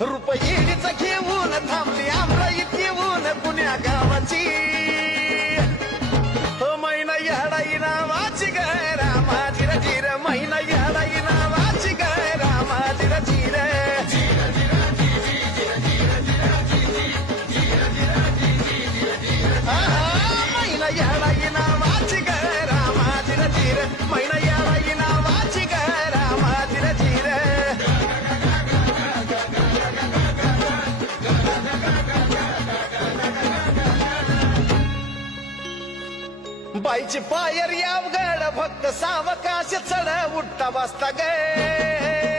रुपयेच घेऊन थांबली आमराईत येऊन पुण्या गावाची मैना याडाई नावाची ग रामाची रजीर मैना याडाई नावाची ग रामाची रजीर मैना याडाई नावाची ग रामाची रजीर मैना याडाई नावाची ग रामाची रजीर बाईची पायर यावगड फक्त सावकाश चढ उठता बसता गे